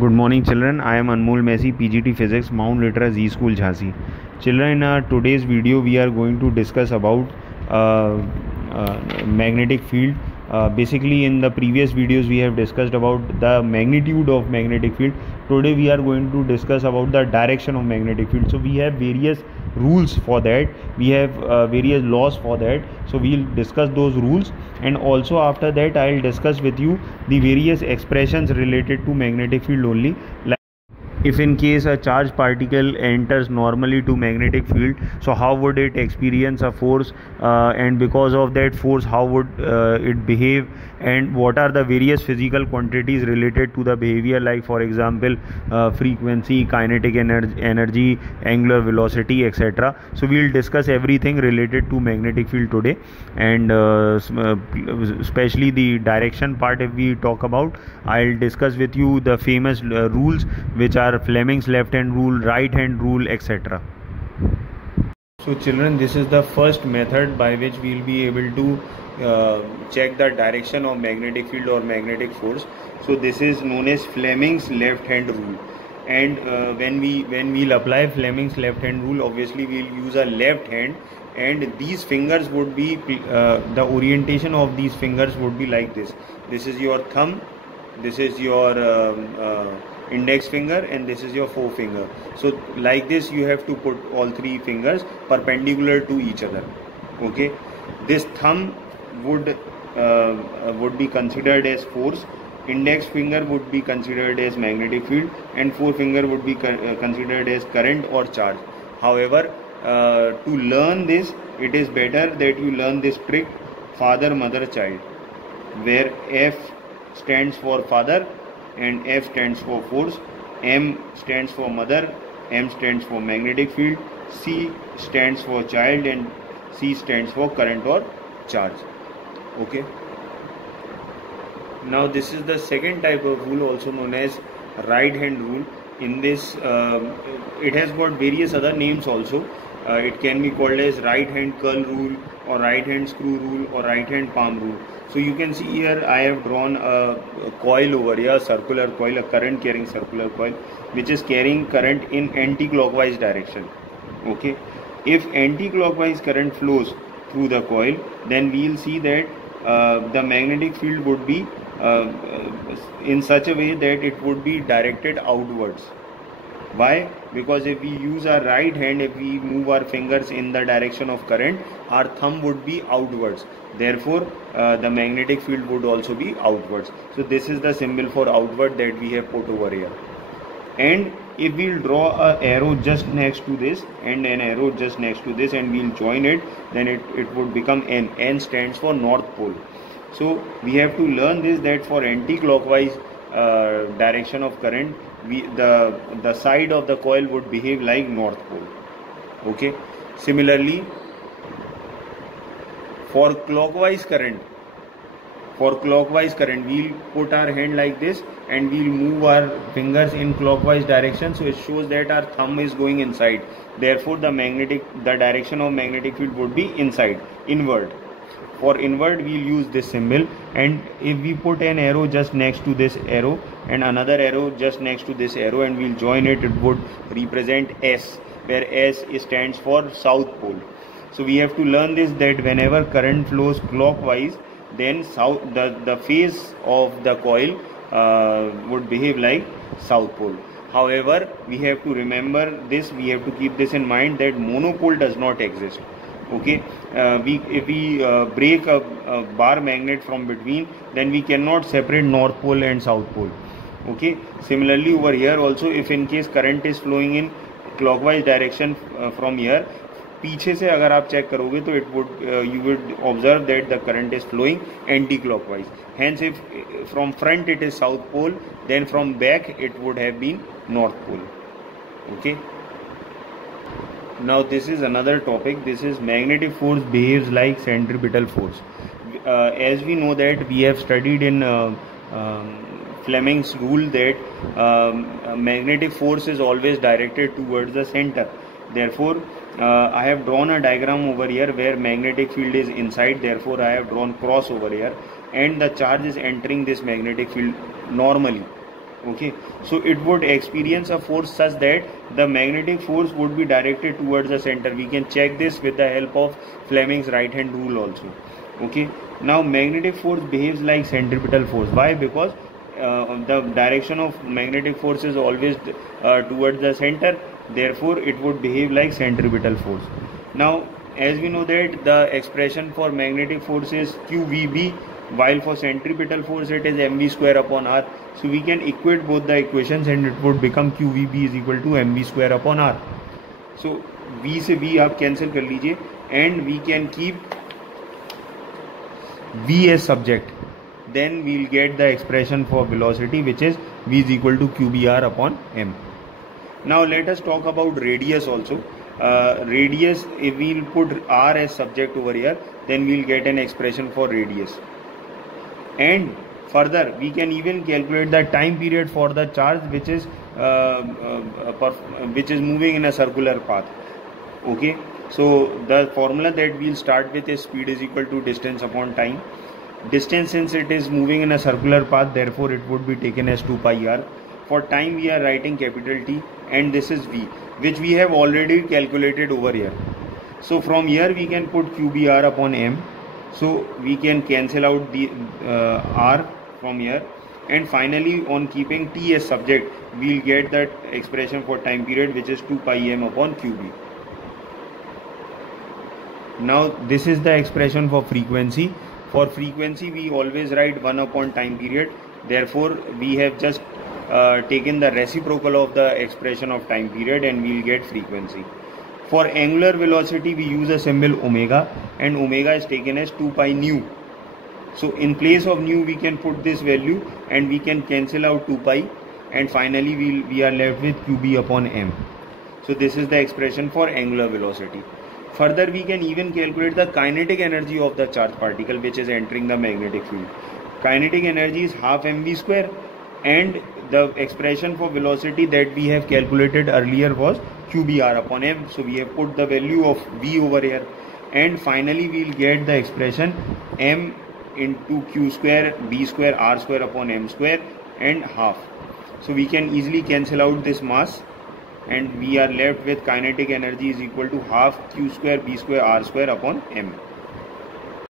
Good morning, children. I am Anmol Messi, PGT Physics, Mount Litera Z School, Jhansi. Children, in today's video, we are going to discuss about magnetic field. Basically, in the previous videos, we have discussed about the magnitude of magnetic field. Today, we are going to discuss about the direction of magnetic field. So, we have various rules for that. We have various laws for that. So, we'll discuss those rules, and also after that I'll discuss with you the various expressions related to magnetic field only. Like if in case a charged particle enters normally to magnetic field, so how would it experience a force, and because of that force how would it behave, and what are the various physical quantities related to the behavior, like for example frequency, kinetic energy, angular velocity, etc. So we'll discuss everything related to magnetic field today, and especially the direction part. If we talk about, I'll discuss with you the famous rules, which are Fleming's left hand rule, right hand rule, etc. So children, this is the first method by which we will be able to check the direction of magnetic field or magnetic force. So this is known as Fleming's left hand rule, and when we'll apply Fleming's left hand rule, obviously we'll use a left hand, and these fingers would be the orientation of these fingers would be like this. This is your thumb, this is your index finger, and this is your forefinger. So like this you have to put all three fingers perpendicular to each other. Okay, this thumb would be considered as force, index finger would be considered as magnetic field, and forefinger would be considered as current or charge. However, to learn this, it is better that you learn this trick father, mother, child, where F stands for father and F stands for force, M stands for mother, M stands for magnetic field, C stands for child, and C stands for current or charge. Okay. Now this is the second type of rule, also known as right hand rule. In this it has got various other names also. It can be called as right hand curl rule, or right hand screw rule, or right hand palm rule. So you can see here I have drawn a coil over here, a circular coil, a current carrying circular coil, which is carrying current in anti-clockwise direction. Okay, if anti-clockwise current flows through the coil, then we will see that the magnetic field would be in such a way that it would be directed outwards. Why? Because if we use our right hand, if we move our fingers in the direction of current, our thumb would be outwards. Therefore, the magnetic field would also be outwards. So this is the symbol for outward that we have put over here. And if we'll draw an arrow just next to this and an arrow just next to this, and we'll join it, then it would become N. N stands for North Pole. So we have to learn this, that for anti-clockwise direction of current, the side of the coil would behave like North Pole. Okay. Similarly, for clockwise current, we'll put our hand like this and we'll move our fingers in clockwise direction. So it shows that our thumb is going inside. Therefore, the direction of magnetic field would be inside, inward. For inward, we'll use this symbol, and if we put an arrow just next to this arrow and another arrow just next to this arrow, and we'll join it, it would represent S, where S stands for South Pole. So we have to learn this, that whenever current flows clockwise, then the phase of the coil would behave like South Pole. However, we have to remember this, we have to keep this in mind, that monopole does not exist. Okay, if we break a bar magnet from between, then we cannot separate North Pole and South Pole. Okay, similarly over here also, if in case current is flowing in clockwise direction from here, पीछे से अगर आप check करोगे तो you would observe that the current is flowing anti-clockwise. Hence, if from front it is South Pole, then from back it would have been North Pole. Okay. Now this is another topic. This is magnetic force behaves like centripetal force. As we know that we have studied in Fleming's rule that magnetic force is always directed towards the center. Therefore, I have drawn a diagram over here where magnetic field is inside. Therefore, I have drawn cross over here, and the charge is entering this magnetic field normally. Okay, so it would experience a force such that the magnetic force would be directed towards the center. We can check this with the help of Fleming's right hand rule also. Okay, now magnetic force behaves like centripetal force. Why? Because the direction of magnetic force is always towards the center, therefore it would behave like centripetal force. Now as we know that the expression for magnetic force is QVB, while for centripetal force it is mv square upon r. So we can equate both the equations and it would become QVB is equal to mv square upon r. So v से v आप cancel कर लीजिए and we can keep v as subject, then we will get the expression for velocity, which is v is equal to qbr upon m. Now let us talk about radius also. Radius, if we will put r as subject over here, then we will get an expression for radius. And further we can even calculate the time period for the charge which is moving in a circular path. Okay, so the formula that we will start with is speed is equal to distance upon time. Distance, since it is moving in a circular path, therefore it would be taken as 2 pi r. For time we are writing capital T, and this is v, which we have already calculated over here. So from here we can put qbr upon m. So we can cancel out the r from here, and finally on keeping t as subject we will get that expression for time period, which is 2 pi m upon qb. Now this is the expression for frequency. For frequency we always write 1 upon time period, therefore we have just taken the reciprocal of the expression of time period and we will get frequency. For angular velocity we use a symbol omega, and omega is taken as 2 pi nu. So in place of nu we can put this value and we can cancel out 2 pi, and finally we are left with qb upon m. So this is the expression for angular velocity. Further we can even calculate the kinetic energy of the charged particle which is entering the magnetic field. Kinetic energy is half mv square, and the expression for velocity that we have calculated earlier was qbr upon m. So we have put the value of v over here, and finally we will get the expression m into q square b square r square upon m square and half. So we can easily cancel out this mass, and we are left with kinetic energy is equal to half q square b square r square upon m.